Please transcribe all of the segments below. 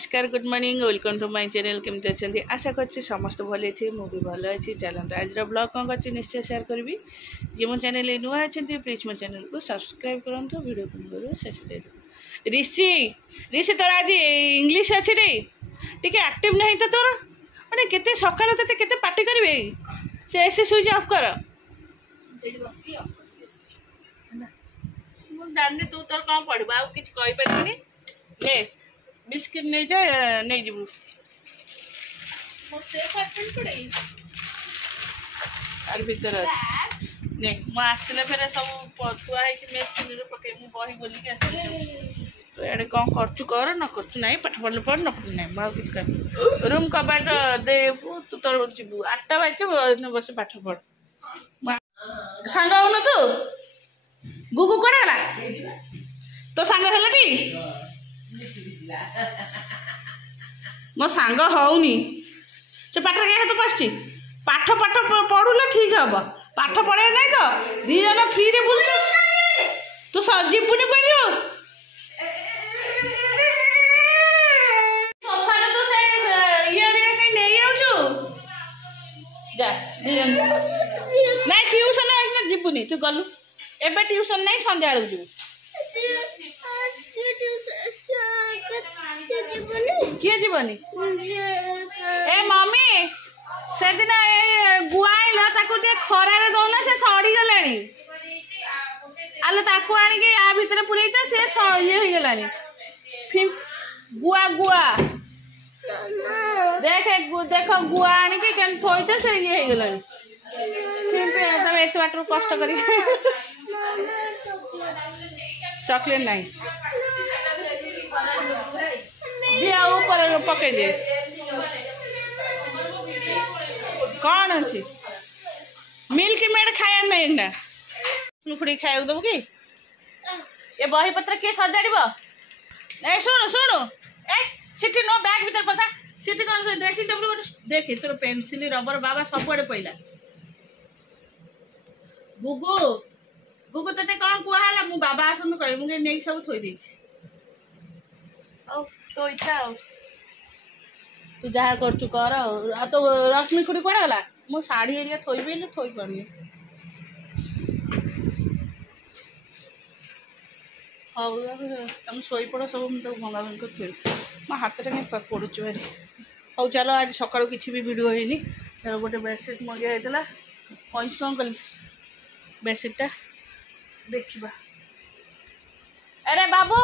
नमस्कार good morning welcome to my channel केमती अच्छे आशा करछि समस्त भले थी मु भी भल अच्छी चलते आज ब्लॉग कौन कर निश्चय शेयर करी जी मो चैनल नुआ अच्छे प्लीज मो चैनल को सब्सक्राइब करूँ वीडियो को शेष देखो ऋषि ऋषि तोर आज इंग्लिश अच्छे टे एक्टिव नहीं तो तोर मैंने केते सकाळु तते केते पार्टी करिवे से ऐसे स्विच ऑफ कर मु जाने तू तोर कौन पढ़बा आ किछ कहि परबिनी ले बिस्किट नहीं जा नहीं जीवु आर भीतर नहीं मु आसले फेर सब थुआ है मेसिन रे पके मु बही बोली के आसले तो एडे कौन करचु कर न करचु नहीं पाठ पढ़ले पढ़ न पढ़ नहीं माउ किछ कर रूम कबाट दे तू तोर जीवु 8टा बाजे बस पाठ पढ़ सांग होन तू गुगु कोडे गला तो सांग हला टी मो सांग होनी से पाठ क्या तो पसची पाठ पाठ पढ़ुले ठीक हम पाठ पढ़े नहीं तो दी जन फ्री रे बुलते तू जीवनी पड़ नहीं ट्यूशन जीवनी तू गलु एबे ट्यूशन नहीं संध्या बेलू जीवु किए जीवनी ए मम्मी से दिन गुआइल ताकू टे खरारे दौना से सड़ी गलानी आलो ताकू आनी के आ भीतर पुरई तो से ये हो गलानी फिर गुआ गुआ देखो गुआ आनी के केन थोई तो से ये हो गलानी फिर तब एत बाटर कष्ट करी चॉकलेट नहीं दिया ऊपर पके दे कौन अच्छी मिल्क मेड खाया नहीं ना खुड़ी खाया दबू कि ये बही पत्र किए सजाड़ ए शुणु शुणु ए सीटी नो बैग भीतर पसा सीटी कौन ड्रेसिंग टेबल देखे तोर पेंसिल रबर बाबा सबुआड़े पइला गुगु गुगु तते कौन कहला मु बाबा आसनु कह मुझे नहीं सब थोई देछि तो इच्छा तू जहाँ करचु कर आ तो रश्मि खुड़ी पड़ा गला मो साड़ी एरिया थोइबे ले थोइ परनी हाउ तुम सोई पड़ सब तो भंगा भंग थोइ मो हाथ रे पड़ुछु भारी हाउ चलो आज सकाळु किछि भी वीडियो हेनी गोटे बेडशीट मगिया हेतला पैस कौन कली बेडशीटा देखिबा अरे बाबू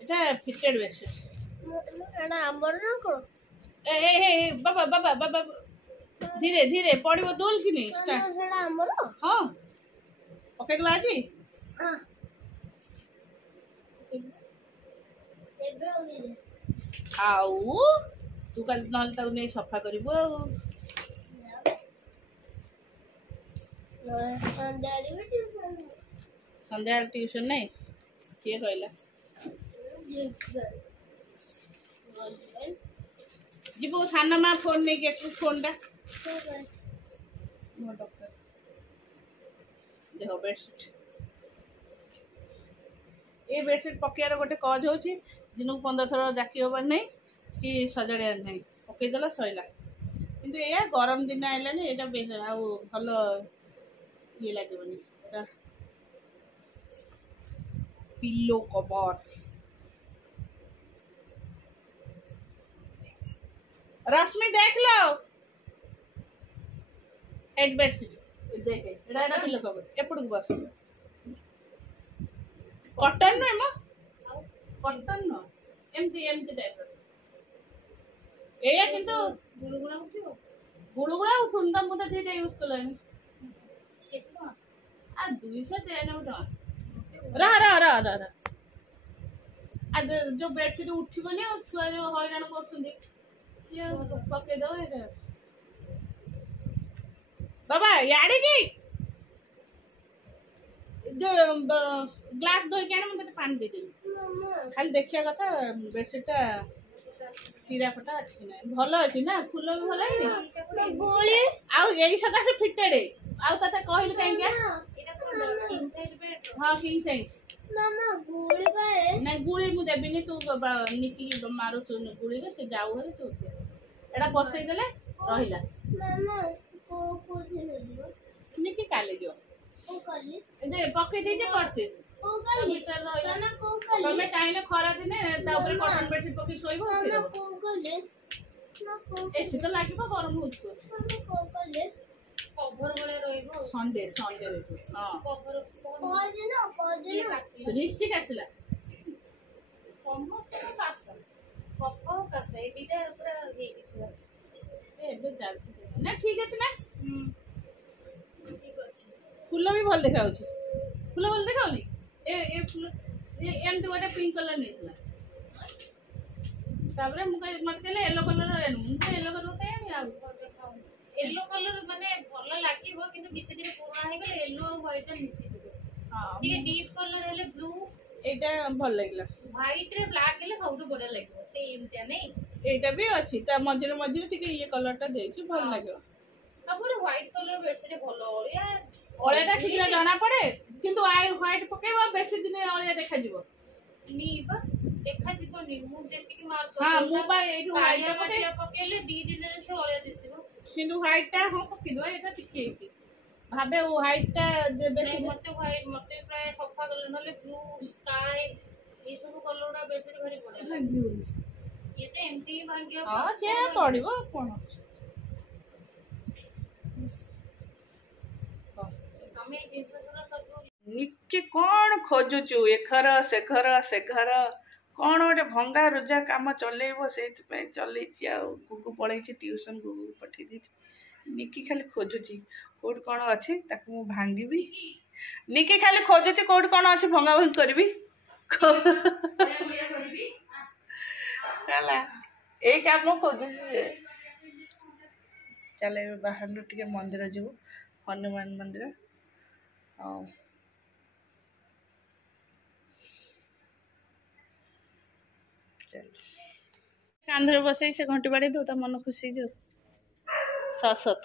এটা ফিটেড বেডশিট এটা আমার না কো এ বাবা বাবা বাবা ধীরে ধীরে পড়িব দোল কি নি এটা আমার हां ওকে তো আজি हां এবে ওলি আউ তু কাল নল তাউ নেই সফা করিব সন্ধ্যা টিউশন নাই किए कहला जीवो साना मा फोन नहीं के फोन टा देखो बेडशीट ये बेडशीट पकेयार गोटे कज हो दिन को 15 थर जाकी हबार नहीं कि सजाड़ियार नहीं पकईदेला सैला किंतु या गरम दिन आइलानी एटा आउ भल ये लागबनी पिलो कवर रश्मि देख लो हेड बेडशीट देखे एडा एडा पिलो कवर एपड़ बस कॉटन न म कॉटन न एमती एमती टाइप एया किंतु गुड़गुड़ा उठुन तम मुते दीटा यूज करलानी केतना आ 293 टका रहा रहा रहा रहा आज जो बेडशीट उठिबनी छुआ जो हैरान करछुंदी ये पके दो ए बाबा याडी की जो ग्लास धोई के मते पानी दे देबी खाली देखिया कथा बेडशीट ता ଚିରା ଫଟା ଅଛି କି ନାହିଁ ଭଲ ଅଛି ନା ଫୁଲ ବି ଭଲ ହେଇନି ଆଉ ଏଇ ସକାଶେ ଫିଟେଡ୍ ଆଉ ତତେ କହିଲି କାହିଁକି ହଁ କିଙ୍ଗ ସାଇଜ ନାଇଁ ଗୁଳି ମୁଁ ଦେବିନି ତୁ ନିକି ମାରୁଛୁ ଗୁଳିରେ ସେ ଯାଉ ହେଲେ ତୁ ଏଟା ବସେଇ ଦେଲେ ରହିଲା ନିକି କାଲି ଯିବ ପକେଇ ଦେଇଛେ କରିଛେ ତମେ ଚାହିଁଲେ ଖରା ଦିନେ ତା ଉପରେ କଟନ ବେଡସିଟ୍ ପକେଇ ଶୋଇବ ଏସି ତ ଲାଗିବ ଗରମ ହଉଛି ସଣ୍ଡେ ରିସିକ ଆସିଲା ସମସ୍ତଙ୍କ କାଶ କଫ କାଶ ଏଇ ଦିଟା ପୁରା ହେଇଯାଇଥିଲା ଏବେ ଚାଲିଛି ନା ଠିକ ଅଛି ନା ଠିକ ଅଛି ଫୁଲ ବି ଭଲ ଦେଖାଯାଉଛି ଫୁଲ ଭଲ ଦେଖାଉନି ଏ ଫୁଲ ଏମିତି ଗୋଟେ ପିଙ୍କ କଲର ନେଇଥିଲା ତାପରେ ମୁଁ ମତେ କହିଲେ ୟେଲୋ କଲର ମୁଁ ୟେଲୋ କଲର କାଇଁ ଆଣି ଆଉ ୟେଲୋ କଲର ମାନେ ଭଲ ଲାଗିବ କିନ୍ତୁ କିଛି ଦିନ ପୁରୁଣା ହେଇଗଲେ ୟେଲୋ ଆଉ ହ୍ୱାଇଟ ଟା ମିଶିଯିବ ଟିକେ ଡିପ୍ କଲର ହେଲେ ବ୍ଲୁ ଏଇଟା ଭଲ ଲାଗିଲା ହ୍ୱାଇଟ ରେ ବ୍ଲାକ୍ ହେଲେ ସବୁଠୁ ବଢିଆ ଲାଗିବ ସେ ଏମିତିଆ ନାଇଁ ଏଇଟା ବି ଅଛି ତା ମଝିରେ ମଝିରେ ଟିକେ ଇଏ କଲର ଟା ଦେଇଛି ଭଲ ଲାଗିବ ସବୁଠୁ ହ୍ୱାଇଟ କଲର ବେଡସିଟ୍ ଭଲ ଅଳିଆଟା ଶୀଘ୍ର ଜଣା ପଡେ କିନ୍ତୁ ହ୍ୱାଇଟ ପକେଇବ ବେଶୀ ଦିନ ଅଳିଆ ଦେଖାଯିବ ଦେଖାଯିବନି ମୁଁ ଯେତିକି ମୁଁ ବା ଏଇଠୁ ହ୍ୱାଇଟ ପକେଇଲେ 2 ଦିନରେ ସେ ଅଳିଆ ଦିଶିବ କିନ୍ତୁ ହ୍ୱାଇଟ ଟା ହଁ ପକେଇଦବା ଏଇଟା ଟିକେ ହେଇଛି ଭାବେ ହ୍ୱାଇଟ ଟା ବେଶୀ ମତେ ପ୍ରାୟ ସଫା କଲର ନହେଲେ ବ୍ଲୁ ସ୍କାଏ ଏଇ ସବୁ କଲର ଗୁଡା ବେଡସିଟ୍ ଭାରି ବଢିଆ ଇଏ ତ ଏମିତି ହିଁ ଭାଙ୍ଗିବ ହଁ ସେ ପଡିବ କଣ ଆମେ ଏଇ ଜିନିଷ ସବୁ ନିକେ କଣ ଖୋଜୁଛୁ ଏ ଘର ସେ ଘର କଣ ଗୋଟେ ଭଙ୍ଗା ରୁଜା କାମ ଚଲେଇବ ସେଇଥିପାଇଁ ଚଲେଇଛି ଆଉ ଗୁଗୁ ପଳେଇଛି ଟିଉସନ ଗୁଗୁ ପଠେଇ ଦେଇଛି ନିକି ଖାଲି ଖୋଜୁଛି କୋଉଠି କଣ ଅଛି ତାକୁ ମୁଁ ଭାଙ୍ଗିବି ନିକି ଖାଲି ଖୋଜୁଛି କୋଉଠି କଣ ଅଛି ଭଙ୍ଗା ଭଙ୍ଗି କରିବି ହେଲା ଏଇ କାମ ଖୋଜୁଛି ଯେ ଚାଲ ଏବେ ବାହାରରୁ ଟିକେ ମନ୍ଦିର ଯିବୁ ହନୁମାନ ମନ୍ଦିର ଆଉ କାନ୍ଧରେ ବସେଇ ସେ ଘଣ୍ଟି ବାଡେଇ ଦଉ ତା ମନ ଖୁସି ହେଇଯିବ ସସତ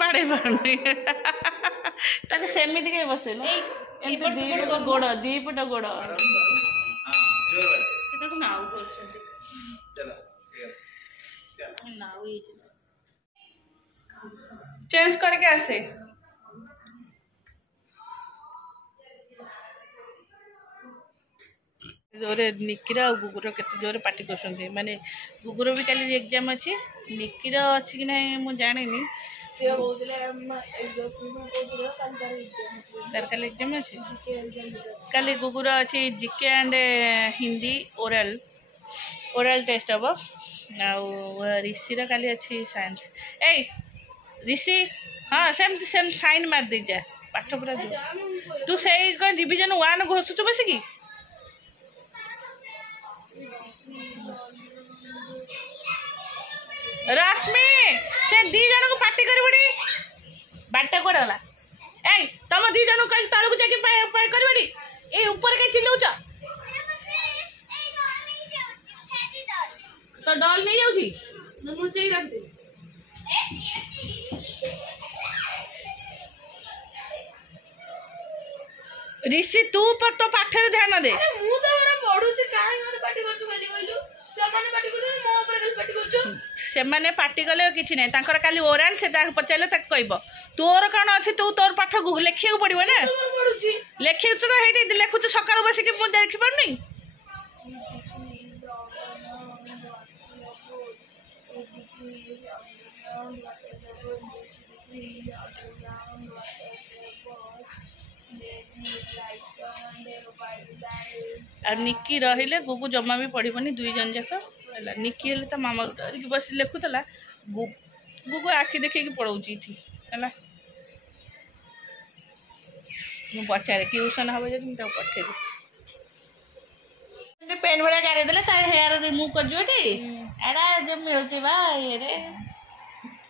ବାଡେଇ ପାରୁନି ତାକୁ ସେମିତି କାଇଁ ବସେଇଲ ଗୋଡ ଦିପଟ ଗୋଡ ସେଟାକୁ ନାଉ କରୁଛନ୍ତି ଚେଞ୍ଜ କରିକି ଆସେ जोरे निकिर और गुगुर केते जोरे पार्टी कर माने गुगुर भी काली एग्जाम अच्छी निकिर अच्छी कि ना मुझे जानी तार काली एग्जाम अच्छी काली गुगुर अच्छी GK and Hindi oral test हम आ ऋषि काली अच्छी साइंस ए ऋषि हाँ सेम सेम साइन मार दी जा पाठ पूरा तू से डिविजन 1 घोषुचु बसिकी रश्मि से 2 जन को पार्टी करबडी बाटे कोड होला ए तुम 2 जन कल तळ को जाके पाय करबडी ए ऊपर के चिल्लौच तो डॉल नहीं जाउची ननु चई रख दे ऋषि तू पर तो पाठर ध्यान दे मु तो पढु छी काहे मते पार्टी करछु खाली कहलु सेमाने पार्टी करछु मो ऊपर पार्टी करछु सेमाने पार्टी गले किछि नै तांकर खाली ओरल से ता पचाले तक कहबो तोर कोन अछि तू तोर पाठ लेखियो पड़िबो ना लेखियो तो हेडी लेखु तो सकाळ बसे कि मु देखि पर नै और निकी रहिले गुगु जमा भी पढ़नी 2 जन जाक है निकी हेले तो मामा डरिक बस लिखुला गुगु आखि देखे पढ़ाऊँ ये है पचारे ट्यूशन हम जब पठेबी पेन भाया गाड़ी देले तार हेयर रिमूव कर जोटी एडा जे मिलची बा हेरे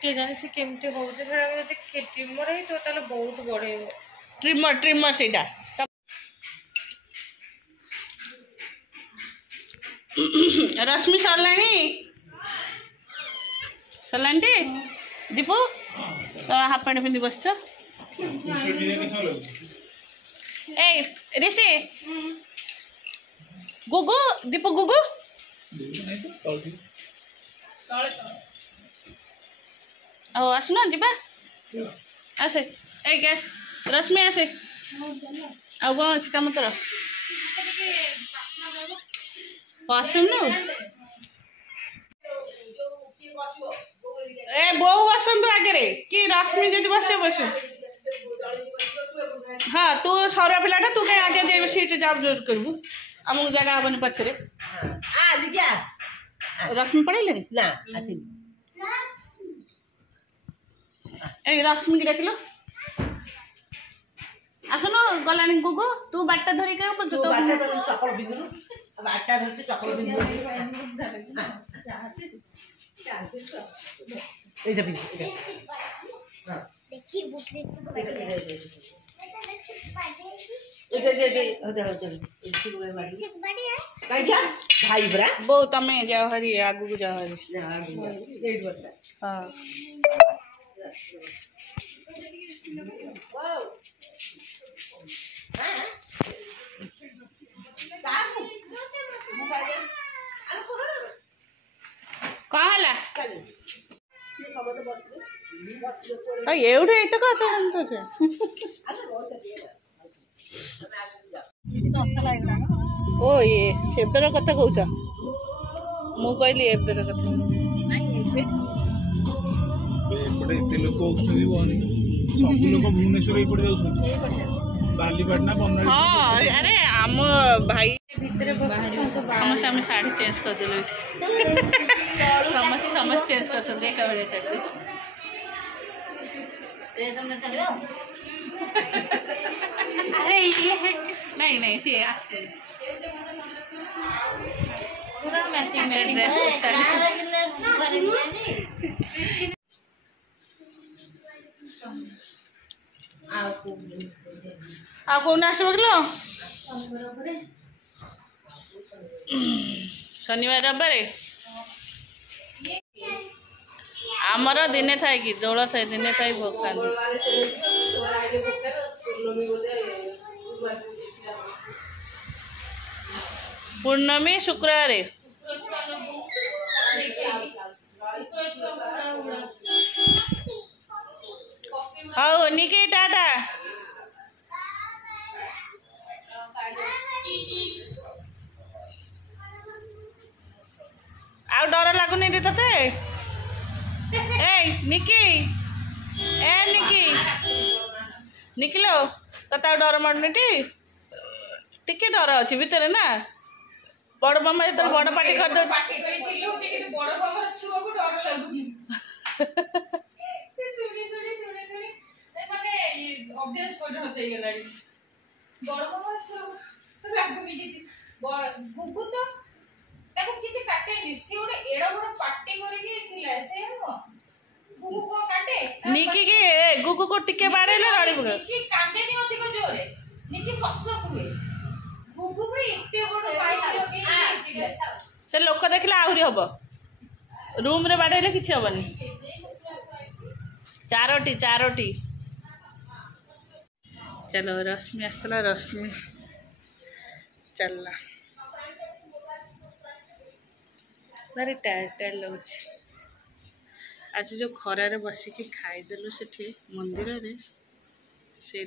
के जाने से केमते होउते फेर यदि ट्रिमर है तो ताले बहुत बढेबो ट्रिमर सेटा रश्मि सरलानी दीपू तो हाफ पैंट पिंधि बसछ ए ऋषि गुगु दीपू गुगु ओ आसुना जीवा आसे ए गैस रश्मि आसे आ कौन अच्छी कम तोर वाशरूम नु ए बो बसंतु आगे कि रश्मि जदि बस बस हाँ तू सौरा पिलाटा तू कहीं आगे जाइए सीट जाब जोर करबू आमको जगह हबनी पछरे रश्मि पढ़े ना ए रश्मि की डाकिल आसनु गलानी गुगु तू बाटा धरी के तो चकल बिंदु बाटा धरती चकल बिंदु ए जा बिंदु देखी बुकले से भाई बरा बो तमे जाओ हरी आगु जाओ हरी हाँ कहाँ एवढे इथं का ओ ये सेबर कथा कौच मु कहली एबर कथा एते लोक सब लोक भुवनेश्वर बालीपाटना हाँ अरे आम भाई समस्त आम शाढ़ी चेंज कर दिल समस्त चेंज कर सकते एक बड़े शाढ़ी अरे ये नहीं नहीं सी आसे पूरा मैचिंग ड्रेस साड़ी आ कौन आसब शनिवार रविवार आमर दिने थाए कि जोड़ थाए दिने थाए भोग खाती पूर्णमी शुक्रवार हाँ निकी टाटा आ डर लगुनि रे तते ए निकी निकिलो तते डर मारनी टिके डर अच्छी भितर ना बड़ मामा जो बड़ पार्टी कर दो निकी के गुगु को टिके बाड़ेले रड़ी बुड़ निकी कांदेनी अधिक जोरे निकी सक्सक हुए गुगु रे एते बड़ बाइक लगे से लोक देखले आहुरी हबो रूम रे बाड़ेले किछि हबनी चारोटी चलो रश्मि आसला रश्मि चलला भारी टायर लगुच आज जो खरार बसिकी खाईदेलु से मंदिर रे से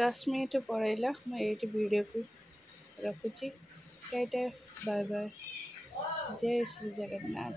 रश्मि ये पढ़ेला मैं वीडियो को रखुची बाय बाय जय श्री जगन्नाथ।